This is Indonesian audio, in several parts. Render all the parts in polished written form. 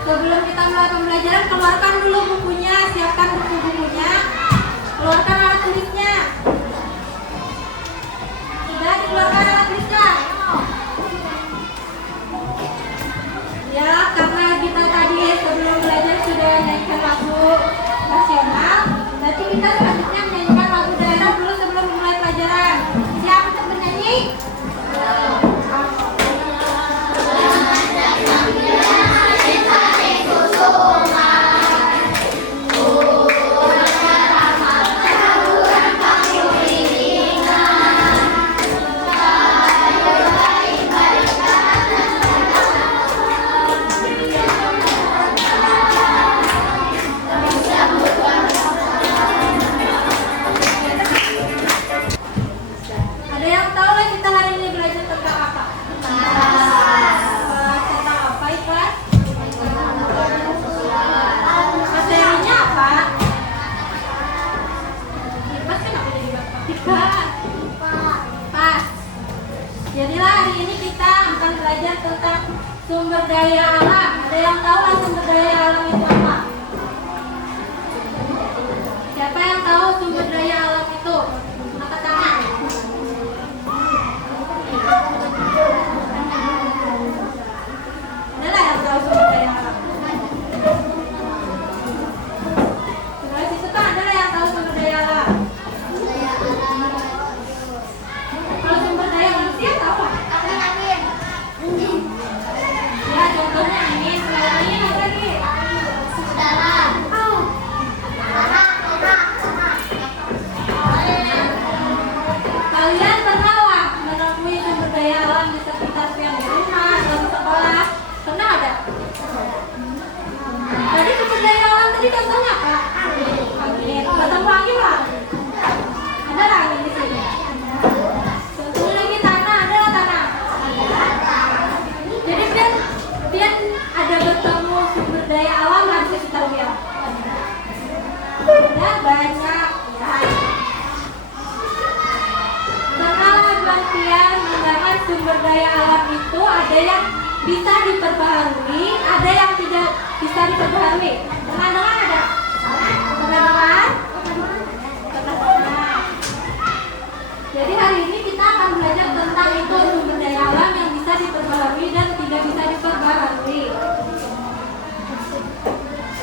Sebelum kita mulai pembelajaran, keluarkan dulu bukunya, siapkan buku-bukunya, keluarkan alat tulisnya. Sudah dikeluarkan alat tulisnya? Ya, karena kita tadi sebelum belajar sudah nyanyikan lagu nasional, nanti kita selanjutnya menyanyikan lagu daerah dulu sebelum mulai pelajaran. Siap untuk bernyanyi? Jadilah hari ini kita akan belajar tentang sumber daya alam. Ada yang tahu kan sumber daya alam itu apa? Siapa yang tahu sumber daya alam itu? Angkat tangan. Adalah yang tahu sumber daya alam. Sebelah situ kan adalah yang tahu sumber daya alam. Kalau sumber daya manusia tahu apa? Ya, contohnya ini, selain ini apa lagi? Kalian pernah lah menemui sumber daya alam di sekitar yang di rumah, dalam sekolah? Pernah ada? Tadi sumber daya alam tadi contohnya apa? Angin. Ketemu angin lah. Ada lah angin di sini. Contohnya lagi tanah, ada lah tanah. Jadi biar ada bertemu sumber daya alam harus kita tahu ya. Ada banyak ya. Pernah Bantian mengatakan sumber daya alam itu ada yang bisa diperbaharui, ada yang tidak bisa diperbaharui. Pernah dengar ada? Pernah dengar? Pernah dengar. Jadi hari ini kita akan belajar tentang itu sumber daya alam yang bisa diperbaharui dan tidak bisa diperbaharui.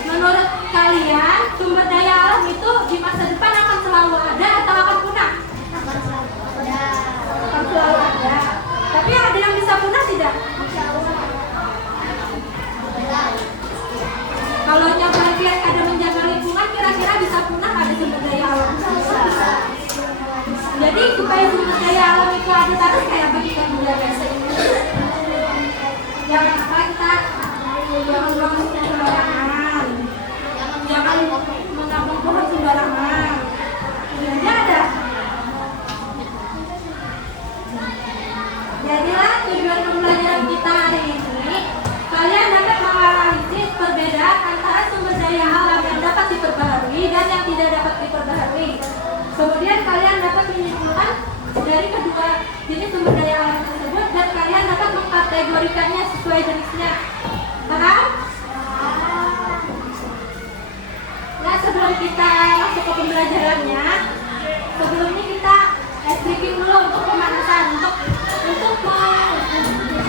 Menurut kalian sumber daya alam itu di masa depan akan selalu ada atau akan punah? Akan selalu ada. Tapi ada yang bisa punah tidak? Kalau Bantian ada menjaga lingkungan, kira-kira bisa punah ada sumber daya alam? Jadi supaya sumber daya alam itu ada terus kayak apa kita menjaga? Yang apa kita jangan buang sembarangan, jangan menabung pohon sembarangan. Ini ada. Jadilah tujuan pembelajaran kita hari ini, kalian dapat menganalisis perbedaan antara sumber daya alam yang dapat diperbaharui dan yang tidak dapat diperbaharui. Kemudian kalian dapat menyimpulkan dari kedua jenis sumber daya alam tersebut dan kalian dapat mengkategorikannya sesuai jenisnya. Paham? Nah, sebelum kita masuk ke pembelajarannya, sebelumnya kita breaking dulu untuk pemanasan, untuk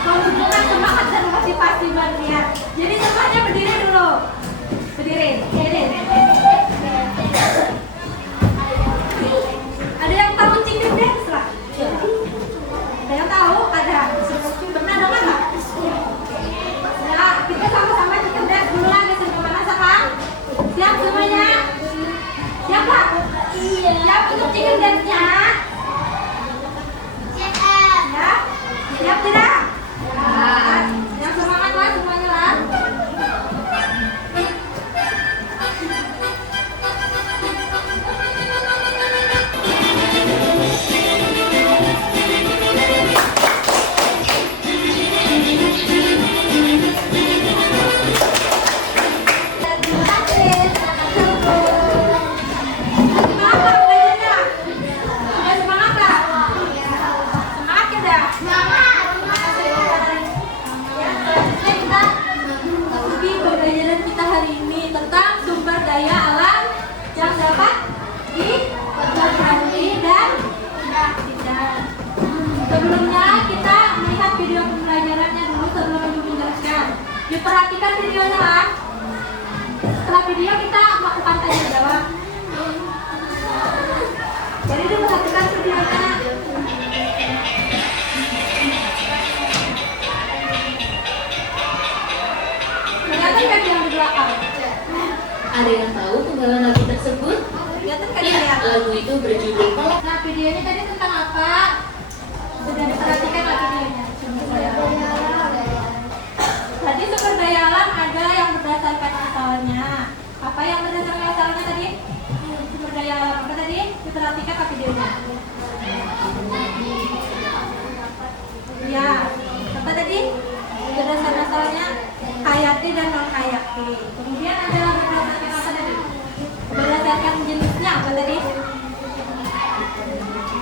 menumbuhkan semangat dan motivasi buat kalian. Jadi semuanya berdiri dulu. Berdiri. Ada yang tahu chicken dance lah? Ada yang tahu? Ada. Pernah dengar nggak? Nah, kita sama-sama chicken dance dulu lagi sebelum pemanasan, kan? Siap semuanya? Siap Pak? Iya. Siap untuk chicken dance-nya? Siap. Ya? Siap tidak? Siap. Yang semangat lah semuanya lah. Sebelumnya kita melihat video pembelajarannya dulu sebelum Ibu menjelaskan. Diperhatikan videonya lah. Setelah video kita melakukan tanya jawab. Jadi diperhatikan videonya. Kelihatan kan yang di belakang? Ada yang tahu penggalan lagu tersebut? Kelihatan kan Ya, ya? lagu itu berjudul Nah, videonya tadi tentang apa? Sudah diperhatikan lagi videonya. Tadi sumber daya alam ada yang berdasarkan asalnya. Apa yang berdasarkan asalnya tadi? Sumber daya alam apa tadi? Diperhatikan ke videonya. Ya, apa tadi? Berdasarkan asalnya hayati dan non hayati. Kemudian ada yang berdasarkan apa tadi? Berdasarkan jenisnya apa tadi?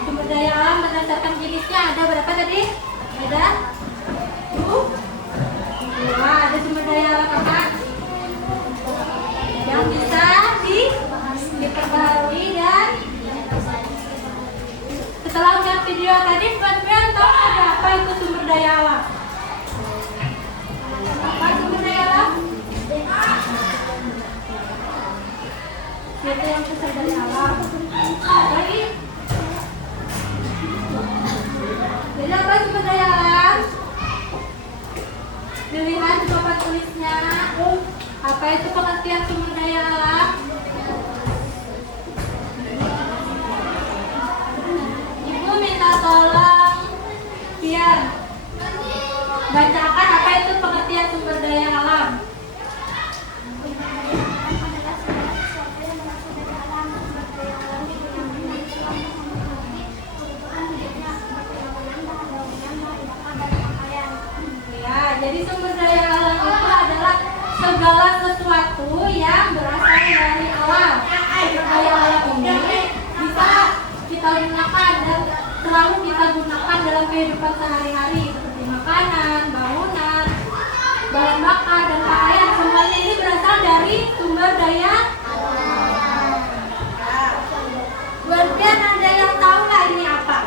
Sumber daya alam berdasarkan jenisnya ada berapa tadi? Ada 2. Ada sumber daya alam apa? Yang bisa diperbaharui dan setelah melihat video tadi, kalian tahu ada apa itu sumber daya alam? Apa sumber daya alam? Itu yang besar dari alam. Lagi. Jadi apa sumber daya alam? Dilihat di papan tulisnya. Apa itu pengertian sumber daya alam? Ibu minta tolong biar bacakan apa itu pengertian sumber daya alam. Jadi sumber daya alam itu adalah segala sesuatu yang berasal dari alam. Sumber daya alam ini bisa kita gunakan dan selalu kita gunakan dalam kehidupan sehari-hari seperti makanan, bangunan, bahan bakar dan pakaian. Semuanya ini berasal dari sumber daya alam. Kemudian ada yang tahu nggak ini apa?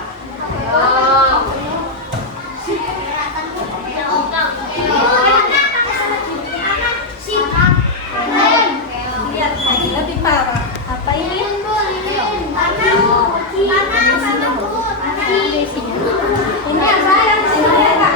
Lihat lagi lebih parah. Apa ini? Ini apa yang disini Kak?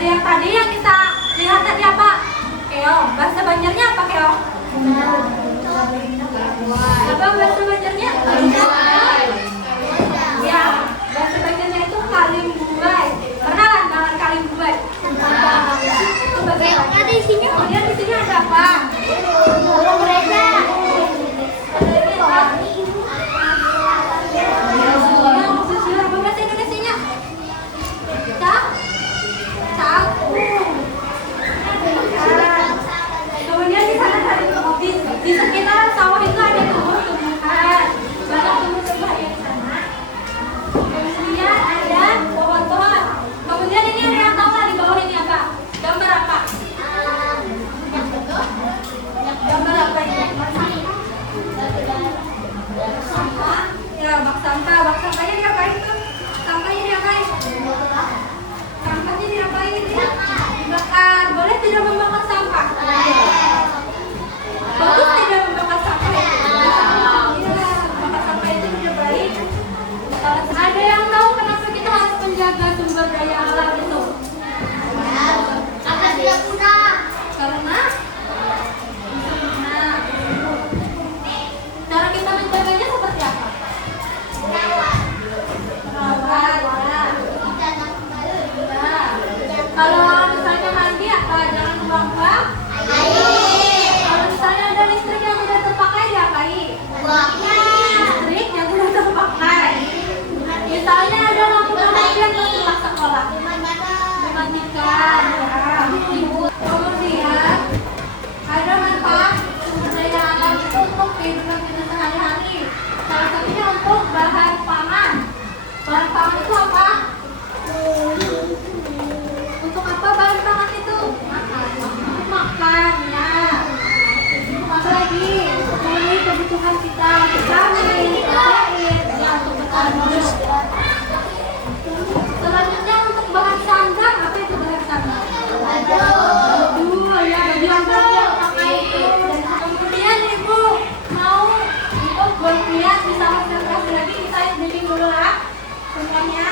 Ada yang tadi yang kita lihat tadi apa? Keong. Bahasa Banjarnya apa keong? Apa bahasa Banjarnya? Ya, bahasa Banjarnya itu kalim buai. Pernah lah makan kalim buai? Itu bagaimana? Ada isinya? Kemudian di sini ada apa? Kemudian di sana di sekitar sawah itu ada tumbuh-tumbuhan, banyak tumbuh-tumbuhan yang di sana. Kemudian ada pohon-pohon. Kemudian ini ada yang tahu nggak di bawah ini apa? Gambar apa? Gambar apa ini? Sampah. Ya, bak sampah. Bak sampahnya diapain tuh? Sampahnya diapain? Sampahnya diapain? Dibakar. Boleh tidak membakar sampah? Bagus tidak membakar sampah? Iya, membakar sampah itu tidak baik. Ada yang tahu kenapa kita harus menjaga sumber daya alam itu? Agar tidak punah. Karena cara kita menjaganya seperti apa? Merawat, ya. Kalau misalnya mandi apa? Jangan buang-buang air. Kalau misalnya ada listrik yang sudah terpakai diapain? Listrik yang sudah terpakai. Misalnya ada lampu-lampu yang terlihat sekolah, dimatikan. Kemudian ada manfaat sumber daya alam itu untuk kehidupan kita sehari-hari. Salah satunya untuk bahan pangan. Bahan pangan itu apa? Untuk apa bahan pangan itu? Makan, ya. Apa lagi? Memenuhi kebutuhan kita, vitamin, protein, ya, untuk bertani. Selanjutnya untuk bahan sandang, apa itu bahan sandang? Baju, ya, baju yang pakai itu. Kemudian ibu mau ikut berlihat bisa konsentrasi lagi, kita jadi dulu lah semuanya.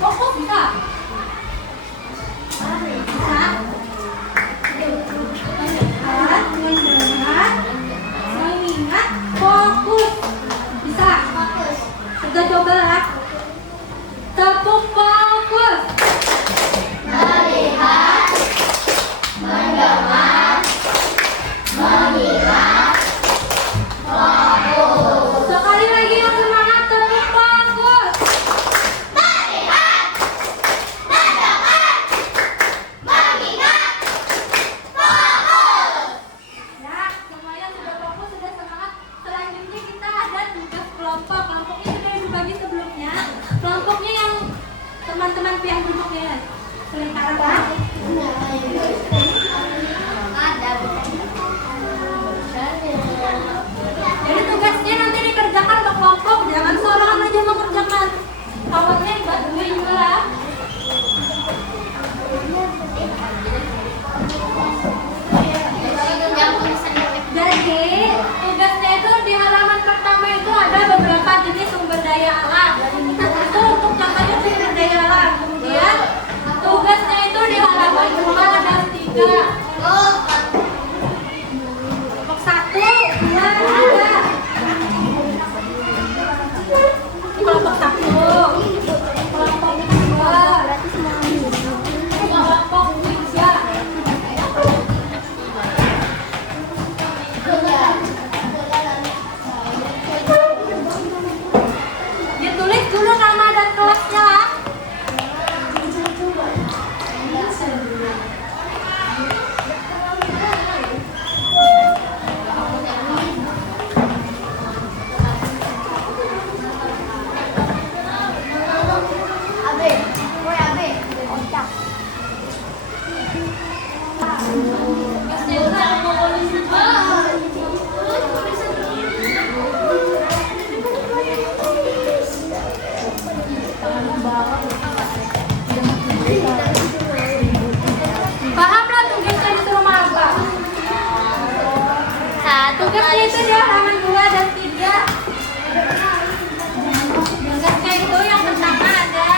Fokus bisa? Bisa. Mengingat, fokus. Bisa? Kita coba lah. Tepuk fokus. Melihat, mendengar, mengingat, fokus. Sekali lagi yang semangat, tepuk fokus. Melihat, mendengar, mengingat, fokus. Ya, semuanya sudah fokus, sudah semangat. Selanjutnya kita ada tugas kelompok. Kelompoknya sudah dibagi sebelumnya. Kelompoknya yang teman-teman yang duduknya selingkaran lah. Jadi tugasnya nanti dikerjakan ke kelompok, jangan seorang aja mengerjakan. Kawannya bantuin juga lah. Jadi tugasnya itu di halaman pertama itu ada beberapa jenis sumber daya alam. Itu untuk contohnya sumber daya alam. Kemudian tugasnya itu di halaman 2 ada 3. Kelompok 1, 2, 3. Kelompok 1, kelompok 2, kelompok 3. Ditulis dulu nama dan kelasnya lah. Pahamlah tugasnya disuruh apa? Tugasnya itu di halaman 2 dan 3. Tugasnya itu yang pertama ada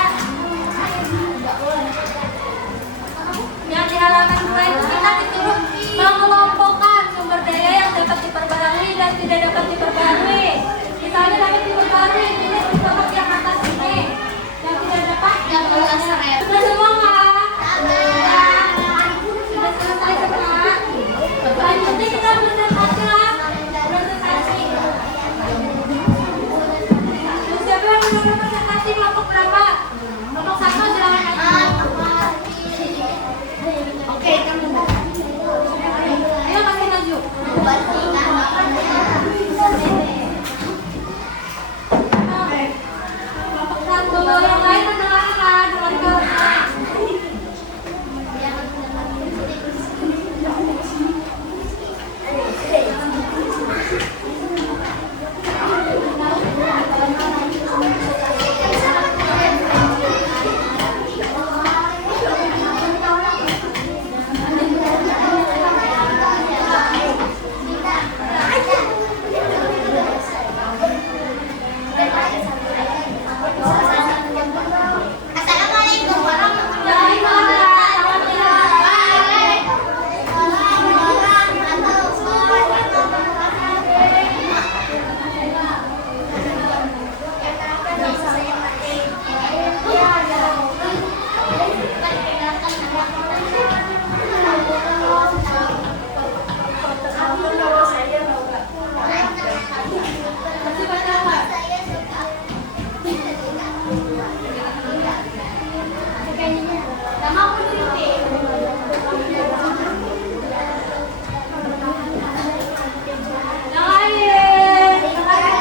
Masih baca nggak? Nama aku Siti. Yang lain. Yang lain.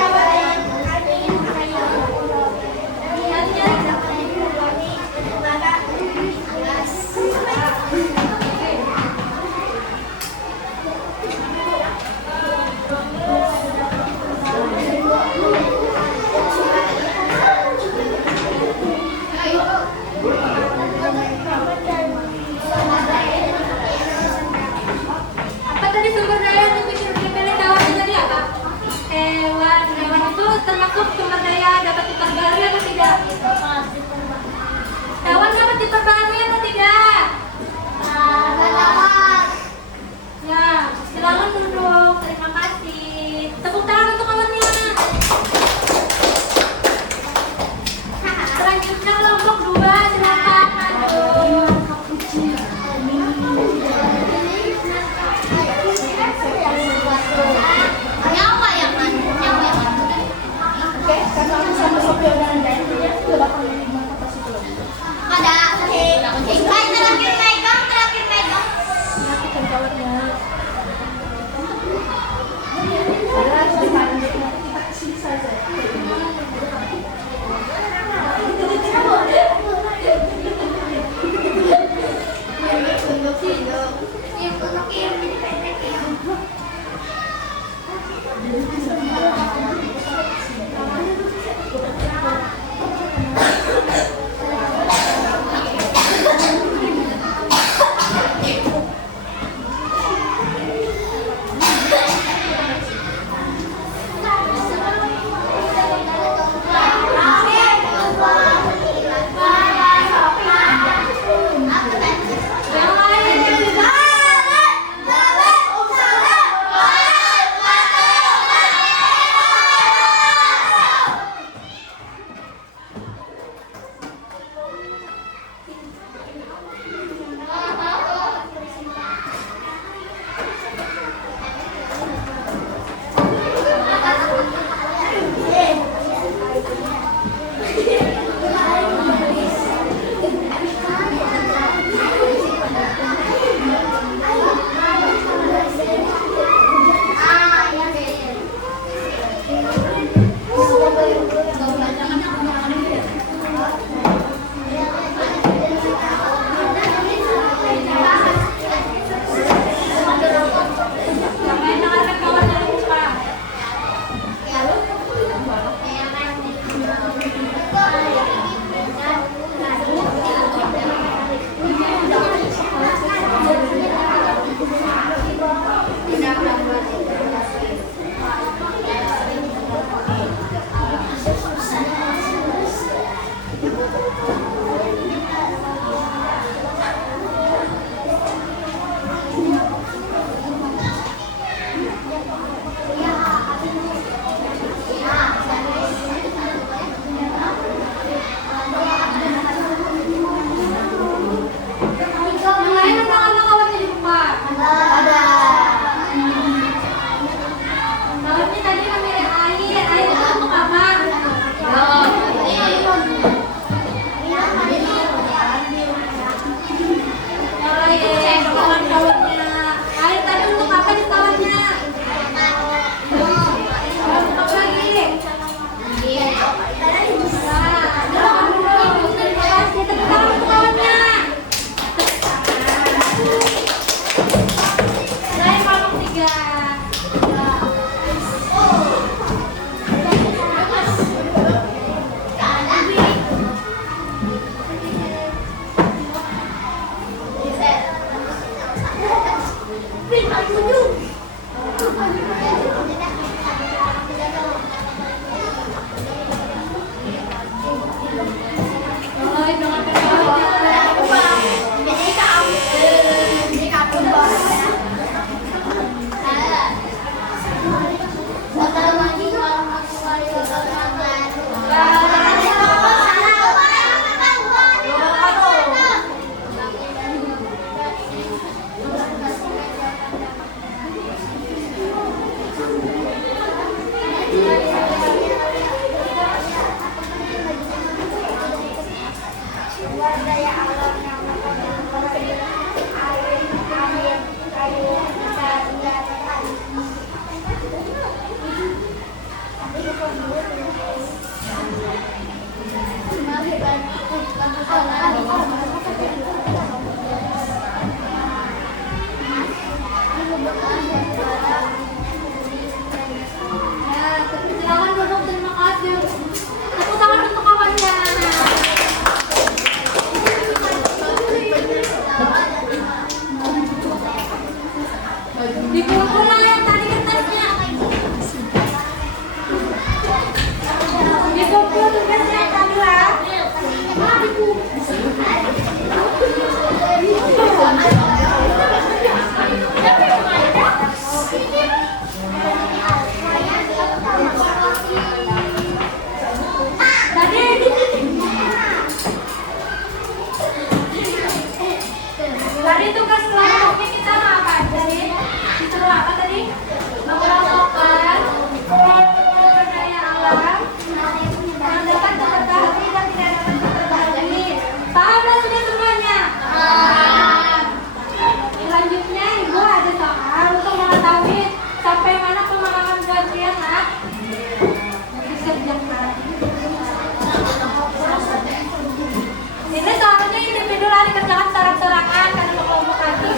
Dari tugas kelompoknya kita apa tadi? Disuruh apa tadi? Mengelompokkan sumber daya alam yang dapat terperbaharui dan tidak dapat terperbaharui. Paham sudah semuanya? Selanjutnya Ibu ada soal untuk mengetahui sampai mana pemahaman kalian, Nak. Ini soalnya individual dikerjakan secara-serangan karena kelompok lagi.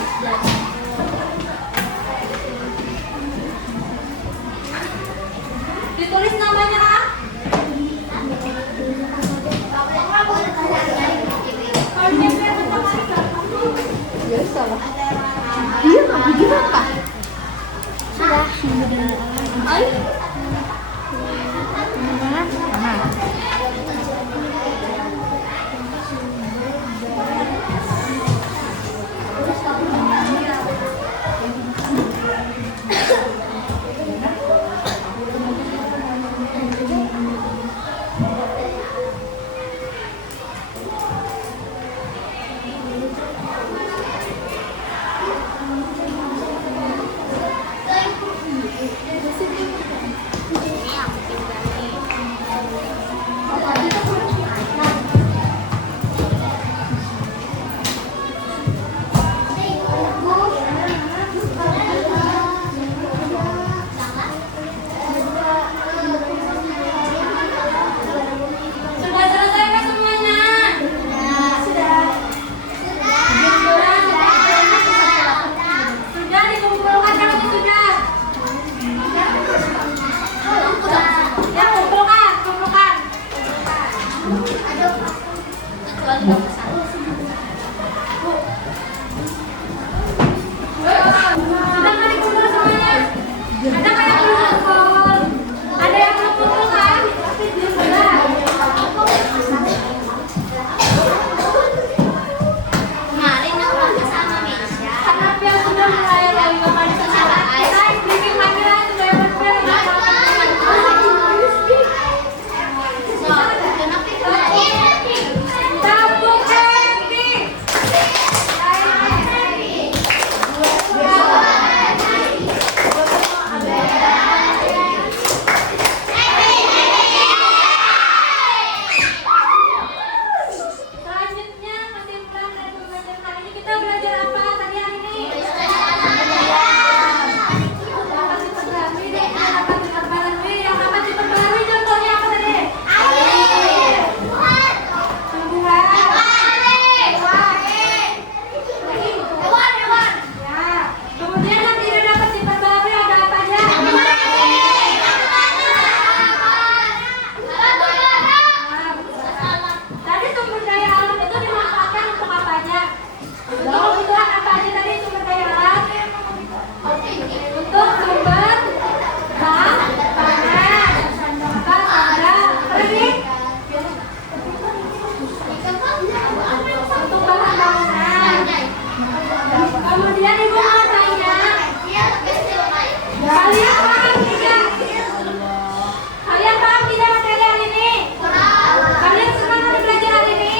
Ditulis namanya, Nak. Iya, gimana? Sudah. Sudah selesai kan semuanya? Sudah. Sudah dikumpulkan kalau itu sudah. Ya kumpulkan. Sudah nggak dikumpul semuanya? Ada kayak belum kumpul? Ada yang belum kumpul kan? Sudah. Kemarin aku sama Mesya. Karena yang sudah mulai lagi kembali ke sana. Kita briefing lagi lah sudah benar. Tabung happy. Selanjutnya kesimpulan dari pembelajaran hari ini, kita belajar apa tadi hari ini? Dapat diperbarui dan tidak dapat diperbarui. Yang dapat diperbarui contohnya apa tadi? Air, tumbuhan, hewan. Ya. Kemudian yang tidak dapat diperbarui ada apa aja? Tadi sumber daya alam itu dimanfaatkan untuk apa aja? Untuk kebutuhan apa aja tadi sumber daya alam? Untuk sumber pangan, apa lagi? Untuk bahan bangunan. Kemudian Ibu mau tanya, kalian paham tidak? Kalian paham tidak materi hari ini? Kalian semangat belajar hari ini?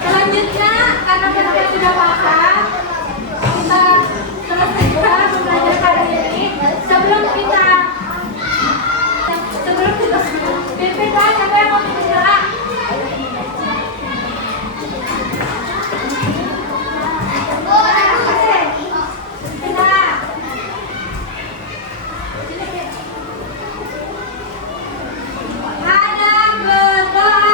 Selanjutnya, karena kalian sudah paham, kita selesaikan belajar hari ini. Sebelum kita pimpin doa, siapa yang mau pimpin doa? Ada berdoa.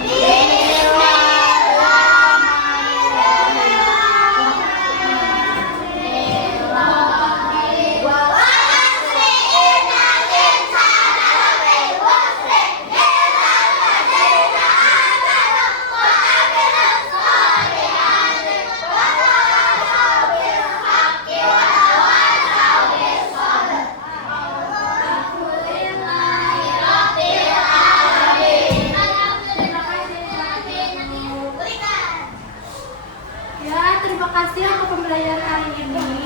Di kasih untuk pembelajaran hari ini.